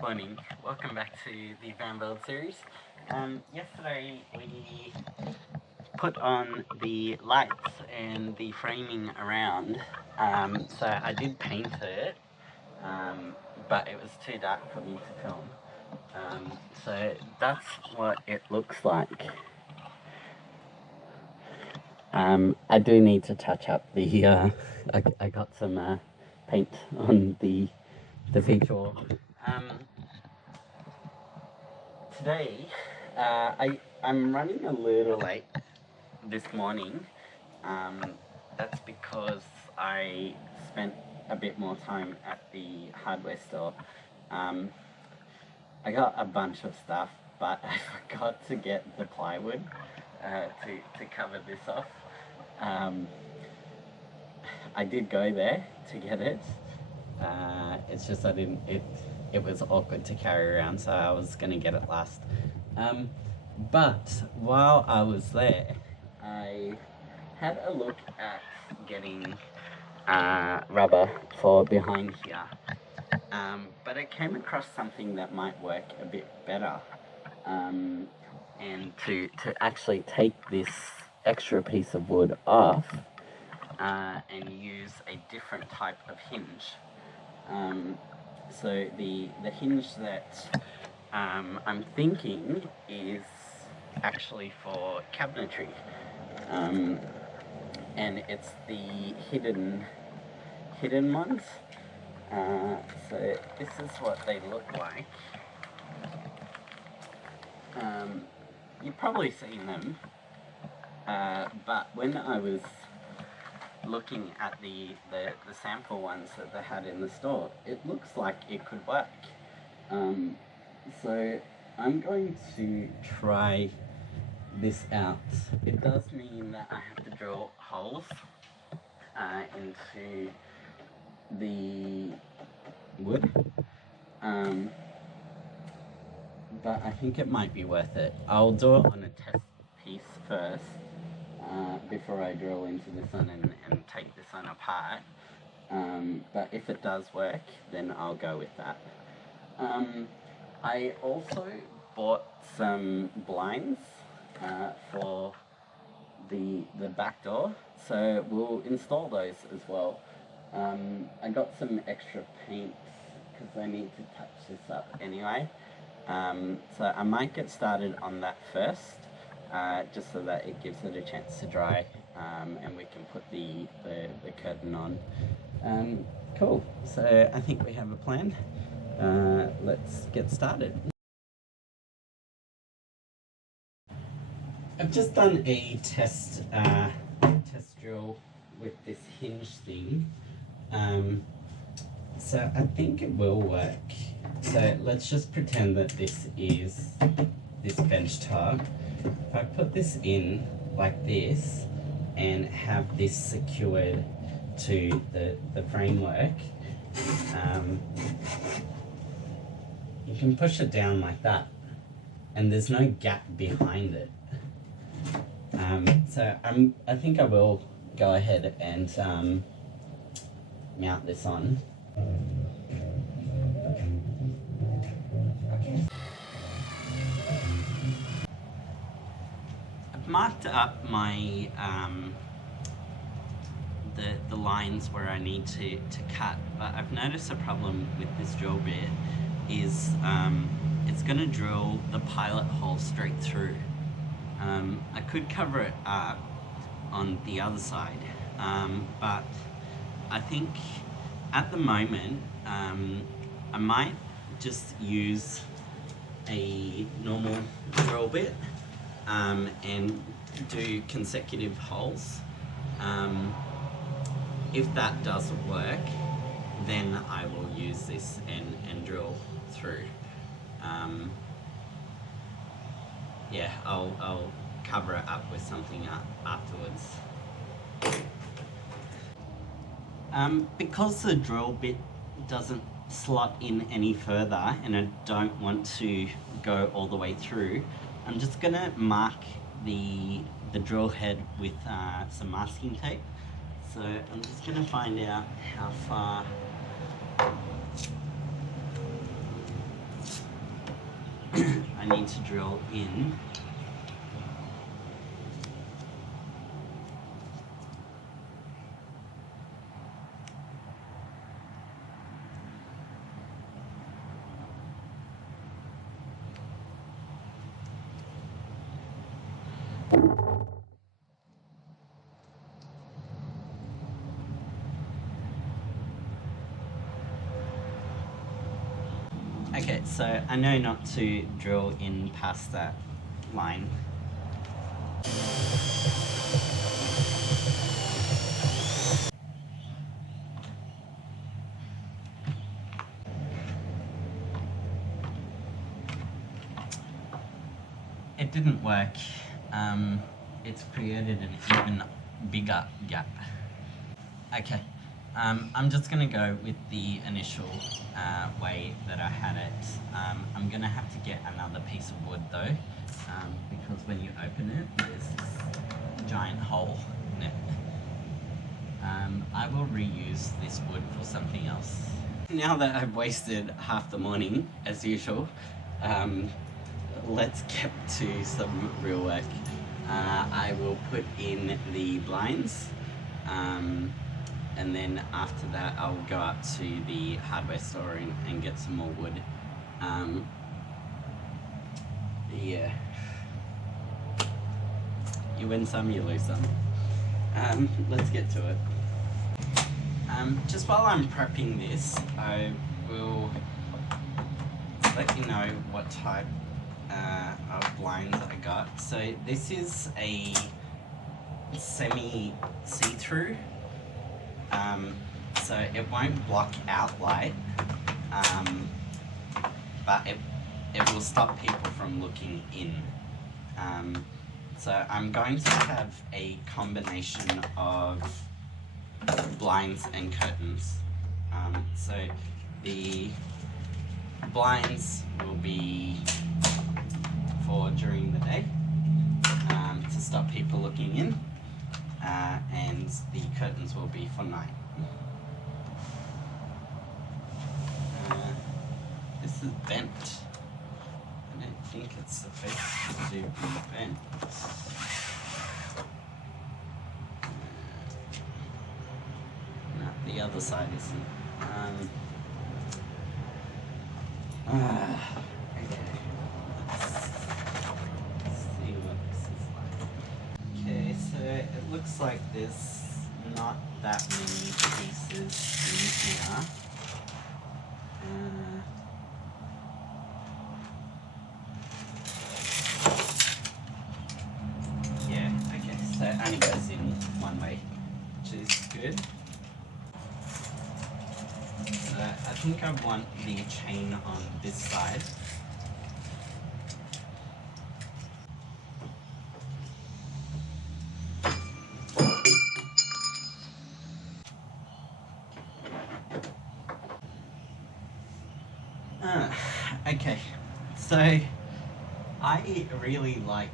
Good morning. Welcome back to the Van Build series. Yesterday we put on the lights and the framing around. So I did paint it, but it was too dark for me to film. So that's what it looks like. I do need to touch up the. I got some paint on the feature. Today, I'm running a little late this morning. That's because I spent a bit more time at the hardware store. I got a bunch of stuff, but I forgot to get the plywood to cover this off. I did go there to get it. It's just I didn't. It was awkward to carry around, so I was gonna get it last. But while I was there, I had a look at getting rubber for behind here. But I came across something that might work a bit better. And to actually take this extra piece of wood off and use a different type of hinge. So the hinge that I'm thinking is actually for cabinetry, and it's the hidden ones. So this is what they look like. You've probably seen them, but when I was looking at the sample ones that they had in the store, it looks like it could work. So I'm going to try this out. It does mean that I have to drill holes into the wood, but I think it might be worth it. I'll do it on a test piece first before I drill into this one and take this one apart. But if it does work, then I'll go with that. I also bought some blinds for the back door, so we'll install those as well. I got some extra paint because I need to touch this up anyway. So I might get started on that first, just so that it gives it a chance to dry, and we can put the curtain on. Cool, so I think we have a plan. Let's get started. I've just done a test drill with this hinge thing. So I think it will work. So let's just pretend that this is this bench top. If I put this in like this and have this secured to the framework, you can push it down like that, and there's no gap behind it. So I think I will go ahead and mount this on. I've marked up my the lines where I need to cut, but I've noticed a problem with this drill bit is it's going to drill the pilot hole straight through. I could cover it up on the other side, but I think at the moment I might just use a normal drill bit and do consecutive holes. If that doesn't work, then I will use this and drill through. Yeah, I'll cover it up with something afterwards. Because the drill bit doesn't slot in any further and I don't want to go all the way through, I'm just gonna mark the drill head with some masking tape. So I'm just gonna find out how far I need to drill in. Okay, so I know not to drill in past that line. It didn't work. It's created an even bigger gap. Okay, I'm just gonna go with the initial way that I had it. I'm gonna have to get another piece of wood though, because when you open it, there's this giant hole in it. I will reuse this wood for something else. Now that I've wasted half the morning, as usual, let's get to some real work. I will put in the blinds, and then after that I'll go up to the hardware store and get some more wood. Yeah. You win some, you lose some. Let's get to it. Just while I'm prepping this, I will let you know what type of blinds I got. So this is a semi see-through, so it won't block out light, but it will stop people from looking in. So I'm going to have a combination of blinds and curtains. So the blinds will be for during the day, to stop people looking in, and the curtains will be for night. This is bent. I don't think it's supposed to be bent. No, the other side isn't. Okay. Let's see what this is like. Okay, so it looks like there's not that many pieces in here. Yeah, okay, so it only goes in one way, which is good. I think I want the chain on this side. Okay, so I really like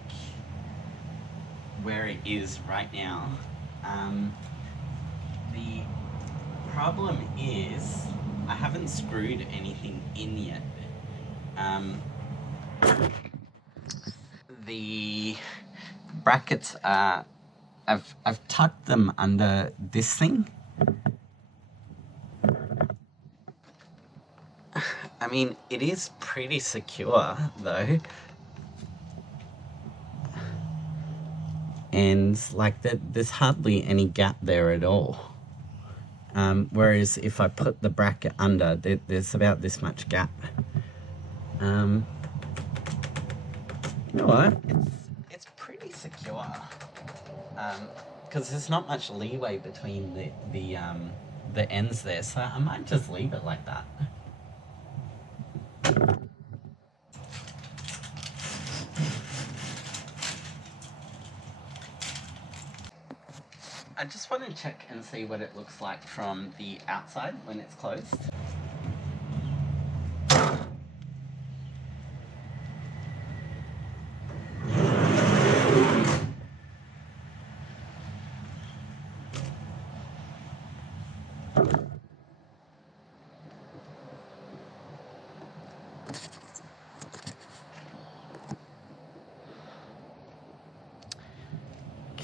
where it is right now. The problem is I haven't screwed anything in yet. The brackets are, I've tucked them under this thing. I mean, it is pretty secure though. And like there's hardly any gap there at all. Whereas if I put the bracket under, there's about this much gap. You know what? It's pretty secure. Because there's not much leeway between the ends there, so I might just leave it like that. I just want to check and see what it looks like from the outside when it's closed.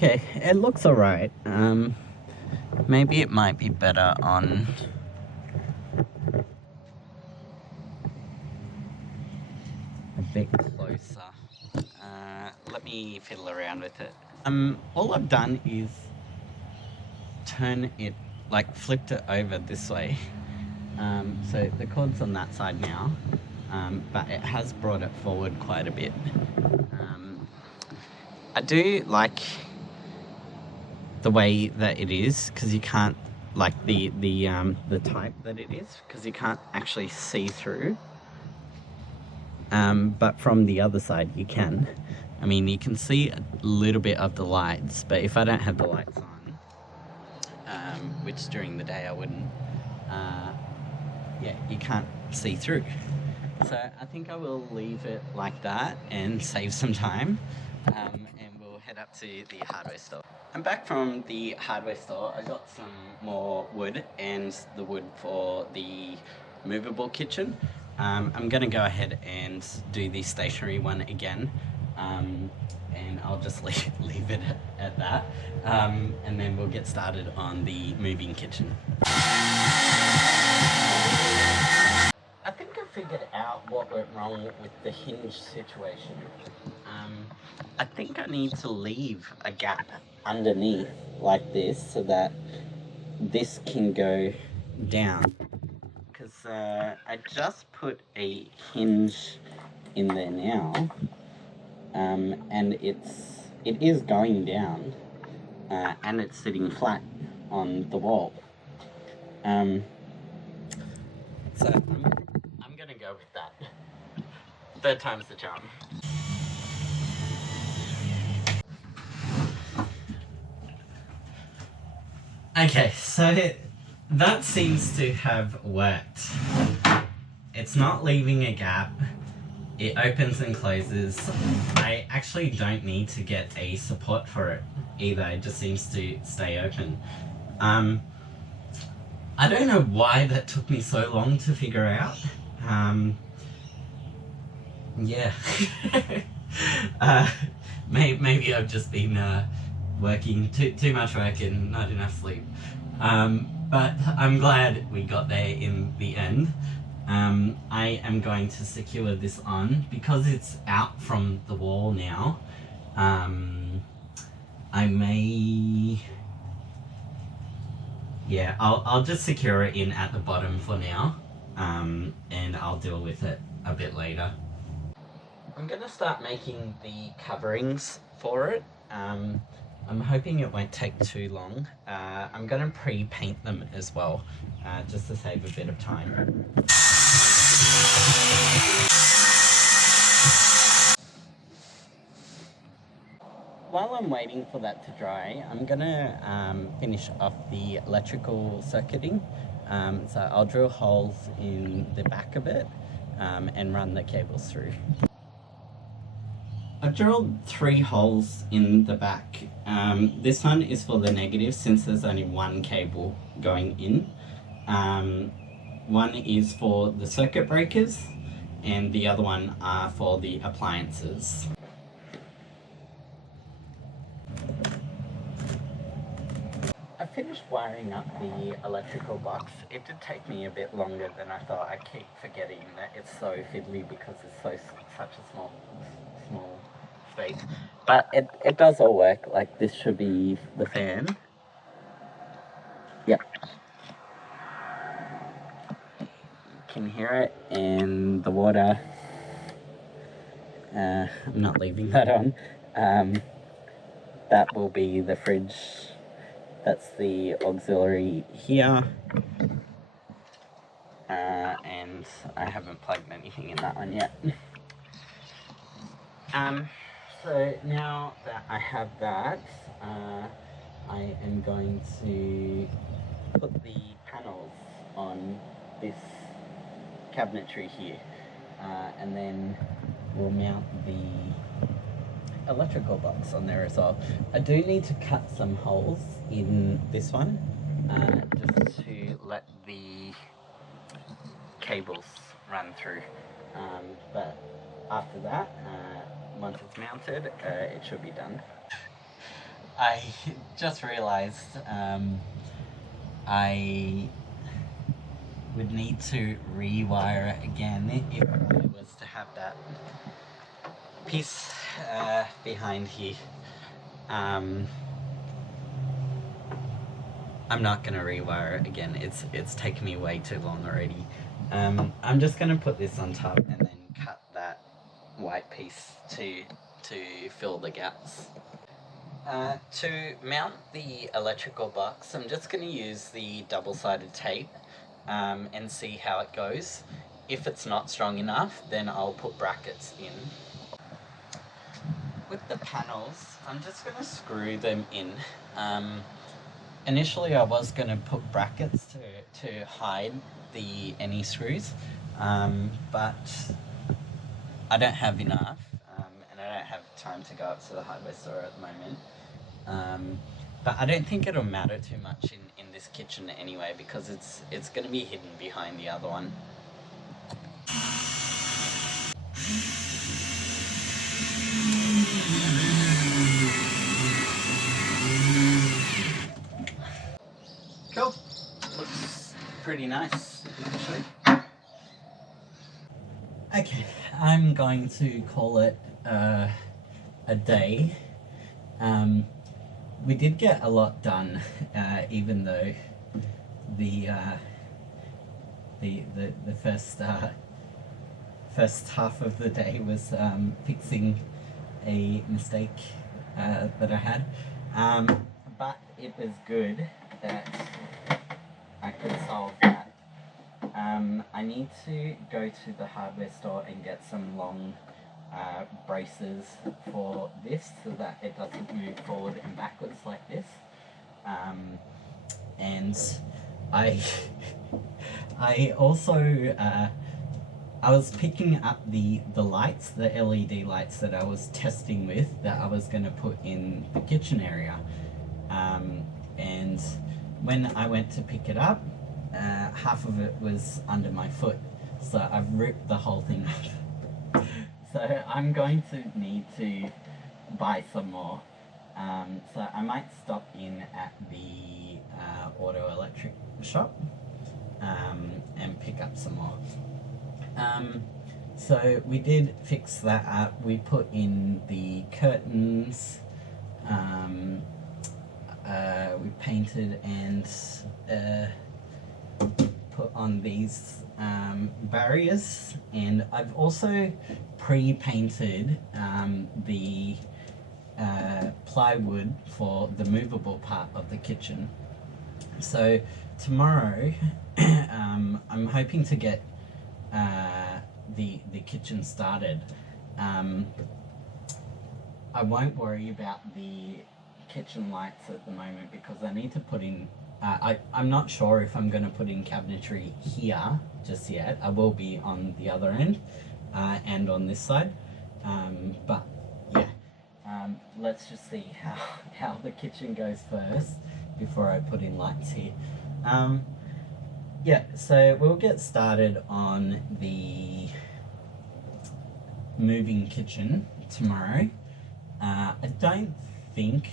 Okay, it looks alright. Maybe it might be better on a bit closer. Let me fiddle around with it. All I've done is turn it, like flipped it over this way. So the cord's on that side now, but it has brought it forward quite a bit. I do like the way that it is, because you can't, like the type that it is, because you can't actually see through. But from the other side you can. I mean, you can see a little bit of the lights, but if I don't have the lights on, which during the day I wouldn't, yeah, you can't see through. So I think I will leave it like that and save some time, and we'll head up to the hardware store. I'm back from the hardware store. I got some more wood and the wood for the movable kitchen. I'm gonna go ahead and do the stationary one again, and I'll just leave it at that, and then we'll get started on the moving kitchen. I think I figured out what went wrong with the hinge situation. I think I need to leave a gap underneath like this so that this can go down. Because I just put a hinge in there now, and it is going down, and it's sitting flat on the wall. So I'm gonna go with that. Third time's the charm. Okay, so that seems to have worked. It's not leaving a gap. It opens and closes. I actually don't need to get a support for it either. It just seems to stay open. I don't know why that took me so long to figure out. Yeah. Maybe I've just been working too much work and not enough sleep. But I'm glad we got there in the end. I am going to secure this on because it's out from the wall now. I may... Yeah, I'll just secure it in at the bottom for now, and I'll deal with it a bit later. I'm gonna start making the coverings for it. I'm hoping it won't take too long. I'm gonna pre-paint them as well, just to save a bit of time. While I'm waiting for that to dry, I'm gonna finish off the electrical circuiting. So I'll drill holes in the back of it, and run the cables through. I've drilled 3 holes in the back. This one is for the negative since there's only one cable going in. One is for the circuit breakers and the other one are for the appliances. I finished wiring up the electrical box. It did take me a bit longer than I thought. I keep forgetting that it's so fiddly because it's such a small space. But it does all work. Like, this should be the fan. Yep. You can hear it, and the water. I'm not leaving that on. That will be the fridge. That's the auxiliary here. And I haven't plugged anything in that one yet. So now that I have that, I am going to put the panels on this cabinetry here, and then we'll mount the electrical box on there as well. I do need to cut some holes in this one, just to let the cables run through, but after that, once it's mounted, it should be done. I just realized I would need to rewire it again if I was to have that piece behind here. I'm not gonna rewire it again. It's taken me way too long already. I'm just gonna put this on top and then cut that white piece to fill the gaps. To mount the electrical box, I'm just going to use the double-sided tape and see how it goes. If it's not strong enough, then I'll put brackets in. With the panels, I'm just going to screw them in. Initially, I was going to put brackets to hide any screws, but I don't have enough, and I don't have time to go up to the hardware store at the moment. But I don't think it'll matter too much in this kitchen anyway, because it's going to be hidden behind the other one. Cool. Looks pretty nice, actually. Okay, I'm going to call it a day. We did get a lot done, even though the first half of the day was fixing a mistake that I had. But it was good that I could solve that. I need to go to the hardware store and get some long braces for this so that it doesn't move forward and backwards like this. And I also I was picking up the lights, the LED lights that I was testing with, that I was going to put in the kitchen area. And when I went to pick it up, half of it was under my foot, so I've ripped the whole thing up. So I'm going to need to buy some more. So I might stop in at the auto electric shop and pick up some more. So we did fix that up. We put in the curtains, we painted and put on these barriers, and I've also pre-painted the plywood for the movable part of the kitchen. So tomorrow I'm hoping to get the kitchen started. I won't worry about the kitchen lights at the moment because I need to put in I'm not sure if I'm going to put in cabinetry here just yet. I will be on the other end and on this side, but yeah, let's just see how the kitchen goes first before I put in lights here. Yeah, so we'll get started on the moving kitchen tomorrow. I don't think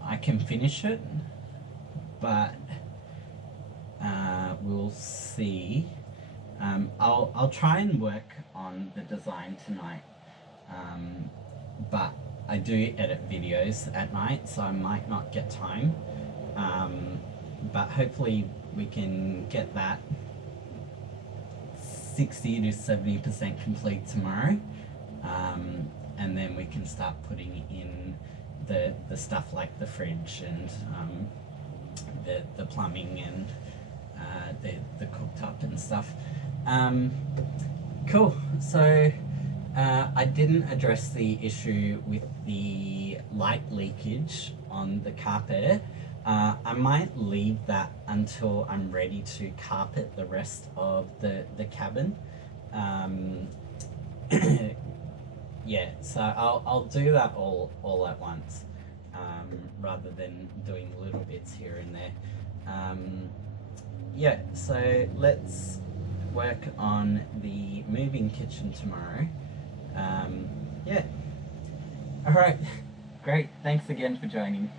I can finish it, but we'll see. I'll try and work on the design tonight, but I do edit videos at night, so I might not get time, but hopefully we can get that 60 to 70% complete tomorrow, and then we can start putting in the stuff like the fridge and the plumbing and the cooktop and stuff. Cool. So I didn't address the issue with the light leakage on the carpet. I might leave that until I'm ready to carpet the rest of the cabin. Yeah, so I'll do that all at once, rather than doing little bits here and there. Yeah, so let's work on the moving kitchen tomorrow. Yeah. Alright, Great. Thanks again for joining.